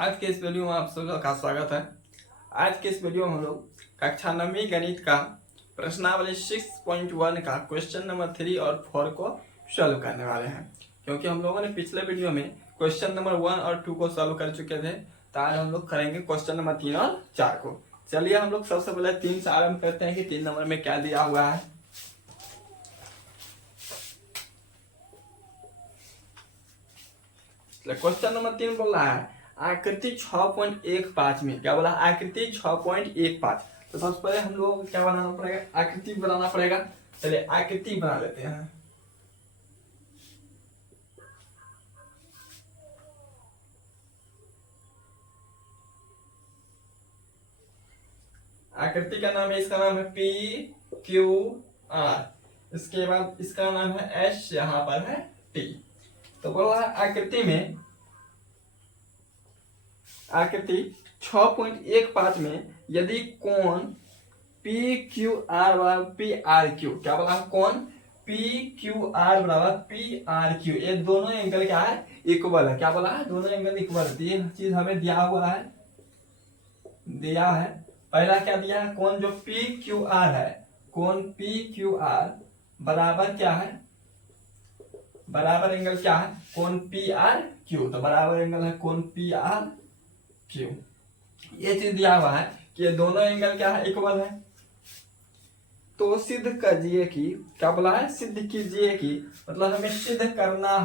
आज के इस वीडियो में आप सब लोग का स्वागत है। आज के इस वीडियो में हम लोग कक्षा 9वीं गणित का प्रश्नावली 6.1 का क्वेश्चन नंबर 3 और 4 को सॉल्व करने वाले हैं। क्योंकि हम लोगों ने पिछले वीडियो में क्वेश्चन नंबर 1 और 2 को सॉल्व कर चुके थे, तो आज हम लोग करेंगे क्वेश्चन नंबर 3 और 4 को। चलिए हम लोग सबसे पहले 3 से आरम्भ करते हैं कि 3 नंबर में क्या दिया हुआ है। क्वेश्चन नंबर 3 बोल रहा है आकृति 6.15 में, क्या बोला, आकृति 6.15। तो सबसे पहले हम लोग क्या बनाना पड़ेगा, आकृति बनाना पड़ेगा। चलिए आकृति बना लेते हैं। आकृति का नाम है, इसका नाम है PQR। इसके बाद इसका नाम है S, यहाँ पर है T। तो बोल रहा है आकृति 6.15 में यदि कोण PQR बराबर PRQ, क्या बोला, कोण PQR बराबर PRQ, ये दोनों एंगल क्या है, इक्वल है। क्या बोला है, दोनों एंगल इक्वल है। ये चीज हमें दिया हुआ है, पहला क्या दिया है, कोण जो PQR है, कोण PQR बराबर क्या है, बराबर एंगल क्या है, कोण PRQ। तो बराबर एंगल है कोण PRQ। ये चीज दिया हुआ है कि ये दोनों एंगल क्या है, इक्वल है। तो सिद्ध कीजिए कि, क्या बोला है, सिद्ध कीजिए कि, मतलब हमें सिद्ध करना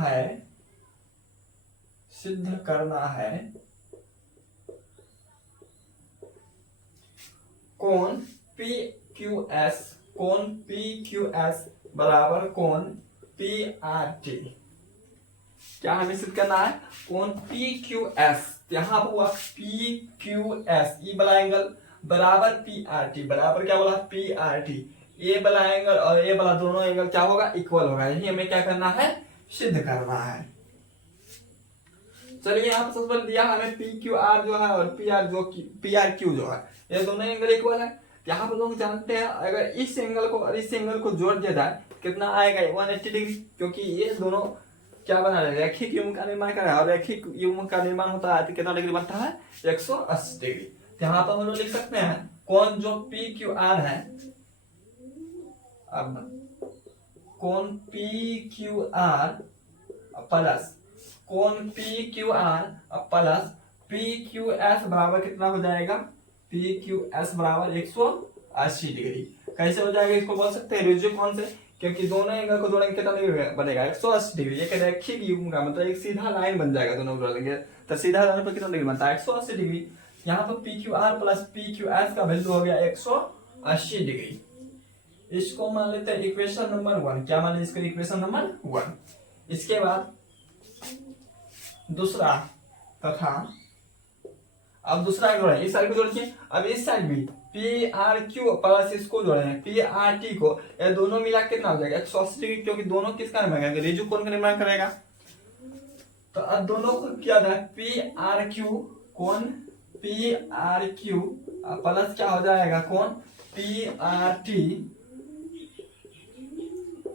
है कोण PQS बराबर कोण PRT। क्या हमें सिद्ध करना है, कोण PQS, यहाँ पर हुआ PQS, ई वाला एंगल बराबर PRT, बराबर क्या बोला, PRT। ए वाला एंगल और ए वाला दोनों एंगल क्या होगा, इक्वल होगा। यही हमें क्या करना है, सिद्ध करना है। चलिए यहाँ पर सबसे पहले दिया हमें PQR जो है और PRQ जो है, ये दोनों एंगल इक्वल है। यहाँ पर लोग जानते हैं अगर इस एंगल को और इस एंगल को जोड़ दिया जाए कितना आएगा, 180 डिग्री। क्योंकि ये दोनों क्या बना रहे, रैखिक युग्म का निर्माण कर रहा है, और रैखिक युग्म का निर्माण होता है तो कितना डिग्री बनता है, 180 डिग्री। यहाँ पर हम लोग लिख सकते हैं कोण जो PQR है, अब कोण PQR प्लस कोण PQR प्लस PQS बराबर कितना हो जाएगा, PQS बराबर 180 डिग्री। कैसे हो जाएगा, इसको बोल सकते हैं रेशियो कोण से, क्योंकि दोनों एंगल को जोड़ेंगे कितना डिग्री बनेगा, 180 डिग्री। ये रैखिक युग्म का मतलब एक सीधा लाइन बन जाएगा, दोनों जोड़ेंगे तो सीधा लाइन पर कितना डिग्री बनता है, 180 डिग्री। यहाँ पर PQR प्लस PQS का वैल्यू हो गया 180 डिग्री। इसको मान लेते हैं इक्वेशन नंबर 1। क्या मान लेते, इसको इक्वेशन नंबर 1। इसके बाद दूसरा तथा, अब दूसरा जोड़े, इस साइड को जोड़िए, अब इस साइड भी PRQ प्लस इसको जोड़ेंगे PRT को, ये दोनों मिला कितना हो जाएगा, 180 डिग्री। क्योंकि दोनों किसका निर्माण करेगा, रेशियो कोण का निर्माण करेगा। तो अब दोनों को क्या था, PRQ, कोण PRQ प्लस क्या हो जाएगा, कोण PRT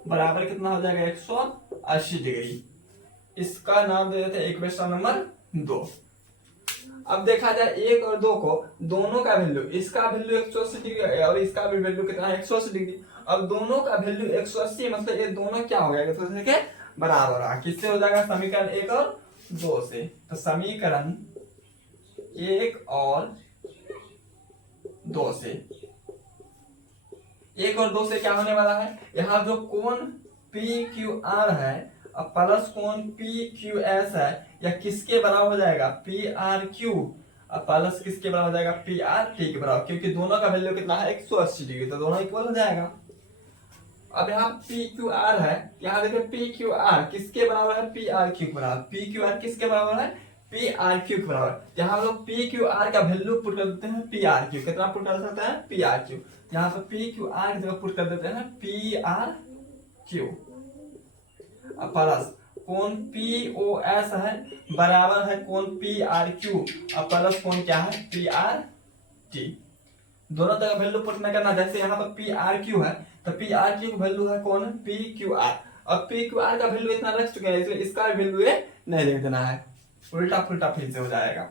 बराबर कितना हो जाएगा, 180 डिग्री। इसका नाम दे देते हैं इक्वेशन नंबर 2। अब देखा जाए 1 और 2 को, दोनों का वैल्यू, इसका वैल्यू 180 डिग्री और इसका भी वैल्यू कितना है, 180 डिग्री। अब दोनों का वैल्यू 180, मतलब ये दोनों क्या हो जाएगा, तो के बराबर है। किससे हो जाएगा, समीकरण 1 और 2 से। तो समीकरण 1 और 2 से, 1 और 2 से क्या होने वाला है, यहाँ जो कोण PQR है प्लस कोण PQS है, या किसके बराबर हो जाएगा, PRQ प्लस किसके बराबर हो जाएगा, PRT के बराबर। क्योंकि दोनों का वैल्यू कितना है, 180 डिग्री, तो दोनों इक्वल हो जाएगा। अब यहाँ PQR है, यहाँ देखिए PQR किसके बराबर है, PRQ के बराबर। PQR किसके बराबर है, PRQ के बराबर। यहाँ हम लोग PQR का वैल्यू पुट कर देते हैं PRQ, कितना पुट कर सकते हैं, PRQ। यहाँ पर PQR की जगह पुट कर देते हैं PRQ प्लस कोण POS है बराबर है कोण PRQ प्लस कोण क्या है, PRT। दोनों तरह वैल्यू पुट नहीं करना। जैसे यहाँ पर PRQ है तो PRQ की वैल्यू है कौन, PQR, और PQR का वैल्यू इतना रख चुके हैं, इसलिए इसका वैल्यू नहीं लिख देना है, उल्टा फुल्टा फिर से हो जाएगा।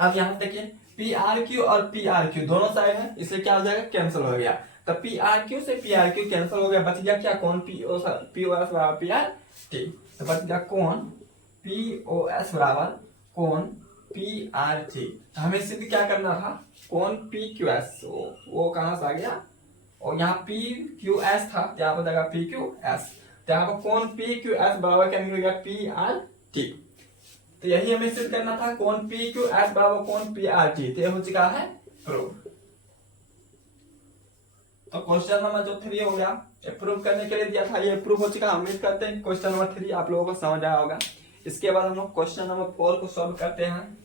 अब यहाँ देखिए पी आर क्यू और पी आर क्यू दोनों साइड है, इसलिए क्या हो जाएगा, कैंसिल हो गया। तो पी आर क्यू से पी आर क्यू कैंसिल हो गया, बच गया क्या, कौन पी ओ एस बराबर पी आर टी। तो बच गया कौन पी ओ एस बराबर कौन पी आर टी। हमें सिद्ध क्या करना था, कौन पी क्यू एस, वो कहां से आ गया, और यहाँ पी क्यू एस था, तो यहाँ पर जाएगा पी क्यू एस। तो यहाँ पर कौन पी क्यू एस बराबर क्या निकलेगा, पी आर टी। तो यही हमें सिद्ध करना था, कौन पी क्यू एस बराबर कौन पी आर टी। तो ये हो चुका है प्रूव। तो क्वेश्चन नंबर जो 3 हो गया, प्रूव करने के लिए दिया था, ये प्रूव हो चुका। उम्मीद करते हैं क्वेश्चन नंबर 3 आप लोगों को समझ आया होगा। इसके बाद हम लोग क्वेश्चन नंबर 4 को सॉल्व करते हैं।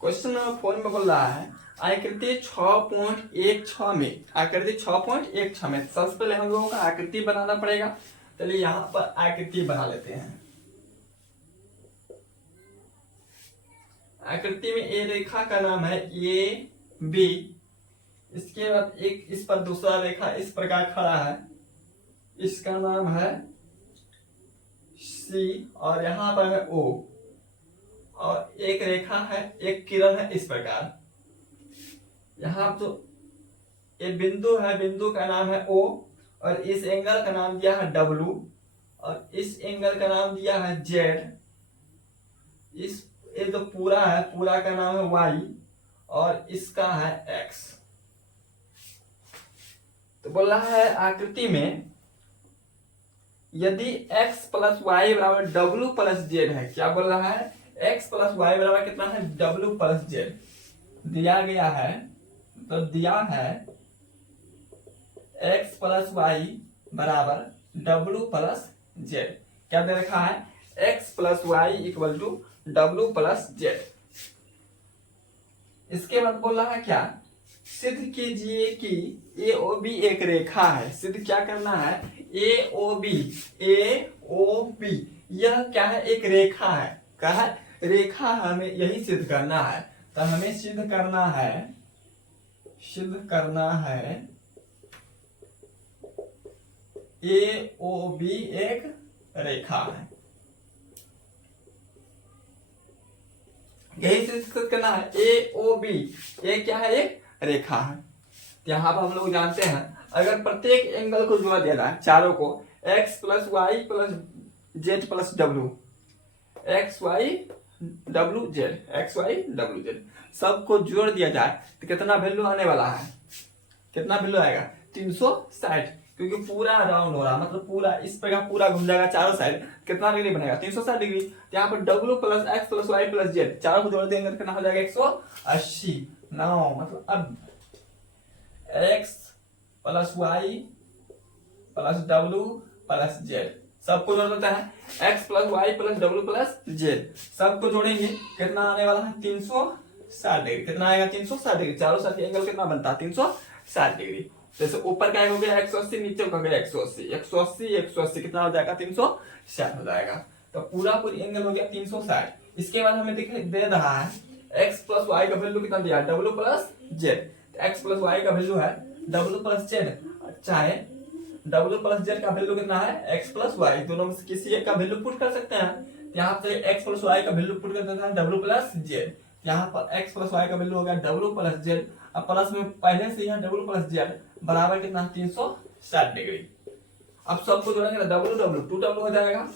क्वेश्चन नंबर 4 में बोल रहा है आकृति 6.16 में, आकृति 6.16 में। सबसे पहले हम लोगों को आकृति बनाना पड़ेगा। चलिए यहाँ पर आकृति बना लेते हैं। आकृति में ए रेखा का नाम है ए बी, इसके बाद एक इस पर दूसरा रेखा इस प्रकार खड़ा है, इसका नाम है सी, और यहाँ पर है ओ, और एक रेखा है, एक किरण है इस प्रकार। यहाँ तो ये बिंदु है, बिंदु का नाम है ओ, और इस एंगल का नाम दिया है डब्लू, और इस एंगल का नाम दिया है जेड। इस ये जो पूरा है, पूरा का नाम है वाई, और इसका है एक्स। तो बोल रहा है आकृति में यदि x प्लस वाई बराबर डब्लू प्लस जेड है, क्या बोल रहा है, x प्लस वाई बराबर कितना है, डब्लू प्लस जेड दिया गया है। तो दिया है x प्लस वाई बराबर डब्लू प्लस जेड, क्या दे रखा है, x plus Y equal to W plus Z. इसके बाद बोल रहा है क्या, सिद्ध कीजिए कि ए ओ बी एक रेखा है। सिद्ध क्या करना है, ए ओ बी, ए ओ बी यह क्या है, एक रेखा है। क्या है, रेखा, हमें यही सिद्ध करना है। तो हमें सिद्ध करना है, सिद्ध करना है ए ओ बी एक रेखा है, यही सिद्ध करना है। ए ओ बी ये क्या है, एक रेखा है। यहाँ पर हम लोग जानते हैं अगर प्रत्येक एंगल को जोड़ दिया जाए, चारों को, x plus Y plus Z plus W, X Y W Z, X Y W Z सबको जोड़ दिया जाए तो कितना वैल्यू आने वाला है, कितना वैल्यू आएगा, 360। क्योंकि पूरा राउंड हो रहा है, मतलब पूरा इस प्रकार पूरा घूम जाएगा चारों साइड, कितना डिग्री बनेगा, 360 डिग्री। यहाँ पर W plus X plus Y plus Z चारों को जोड़ देंगे तो कितना हो जाएगा, 180। नाउ मतलब अब x plus Y plus W plus Z सबको जोड़ देता है, x plus Y plus W plus Z सबको जोड़ेंगे, कितना आने वाला है, 360 डिग्री। कितना आएगा, 360 डिग्री। चारों साथ एंगल कितना बनता है, 360 डिग्री। जैसे ऊपर का हो गया 180, नीचे का हो गया 180, 180 180 कितना हो जाएगा, 360 हो जाएगा। तो पूरा पूरी एंगल हो गया 360। इसके बाद हमें दे रहा है x प्लस वाई का वैल्यू कितना दिया, W plus Z. x plus Y का वैल्यू है डब्ल्यू प्लस जेड, चाहे डब्ल्यू प्लस जेड का वैल्यू कितना है, x प्लस वाई, दोनों में से किसी एक का वैल्यू पुट कर सकते हैं। यहाँ पे x प्लस वाई का वैल्यू पुट कर देते हैं डब्ल्यू प्लस जेड। यहाँ पर x प्लस वाई का वैल्यू हो गया डब्ल्यू प्लस जेड, अब प्लस में पहले से ही डब्ल्यू प्लस जेड बराबर कितना, 360 डिग्री। अब सबको जोड़ेंगे डब्ल्यू डब्ल्यू 2w हो जाएगा,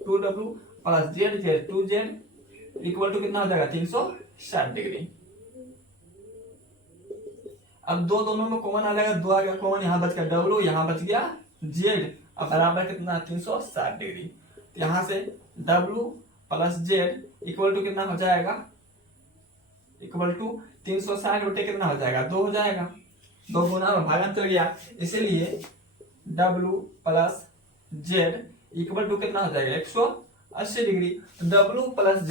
2w plus Z Z 2z equal to कितना हो जाएगा, 360 डिग्री। अब दोनों में कॉमन आ जाएगा, 2 आ गया कॉमन, यहाँ बच गया डब्ल्यू, यहाँ बच गया जेड, अब बराबर कितना, 360 डिग्री। तो यहाँ से W plus Z equal to कितना हो जाएगा, इक्वल टू 360 बटे कितना हो जाएगा, 2 हो जाएगा, 2 गुना में भागन चल गया, इसीलिए W plus Z equal to कितना हो जाएगा, 180 डिग्री। तो डब्ल्यू प्लस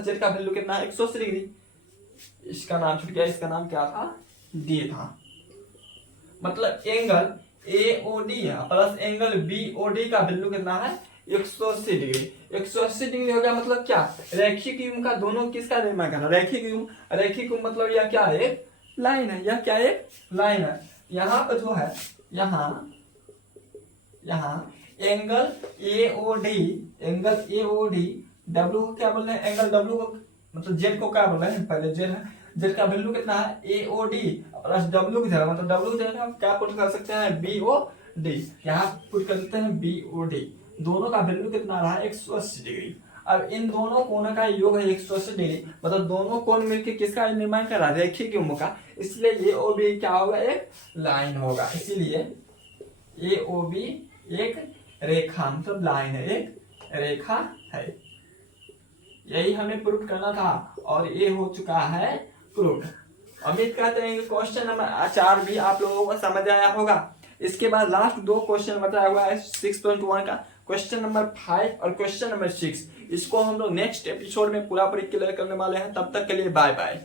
जेड का वैल्यू कितना है, 180 डिग्री। इसका नाम छूट गया, इसका नाम क्या था, डी था। मतलब angle AOD plus angle BOD का वैल्यू कितना है 180 डिग्री। 180 डिग्री हो गया मतलब क्या, रैखिक युग्म का दोनों किसका निर्माण करना, रैखिक युग्म मतलब यह क्या है, एक लाइन है, यह क्या एक लाइन है। यहाँ पर जो है यहाँ एंगल AOD W को क्या बोल रहे हैं, एंगल W को मतलब Z को क्या बोल रहे हैं, पहले Z का वैल्यू कितना है AOD प्लस W की जगह, मतलब W की जगह हम क्या पुट कर सकते हैं BOD, यहाँ पुट कर सकते हैं BOD। दोनों का वैल्यू कितना रहा 180 डिग्री। अब इन दोनों कोणों का योग है 180 डिग्री, मतलब दोनों कोण मिलकर किसका निर्माण कर रहा है, रैखिक युग्म का, इसलिए AOB क्या होगा, एक लाइन होगा। इसीलिए AOB एक रेखा मतलब लाइन है, एक रेखा है। यही हमें प्रूफ करना था और ये हो चुका है प्रूफ। उम्मीद करते हैं कि क्वेश्चन नंबर 4 भी आप लोगों को समझ आया होगा। इसके बाद लास्ट 2 क्वेश्चन बताया हुआ है 6.1 का, क्वेश्चन नंबर 5 और क्वेश्चन नंबर 6। इसको हम लोग नेक्स्ट एपिसोड में पूरा क्लियर करने वाले हैं। तब तक के लिए बाय बाय।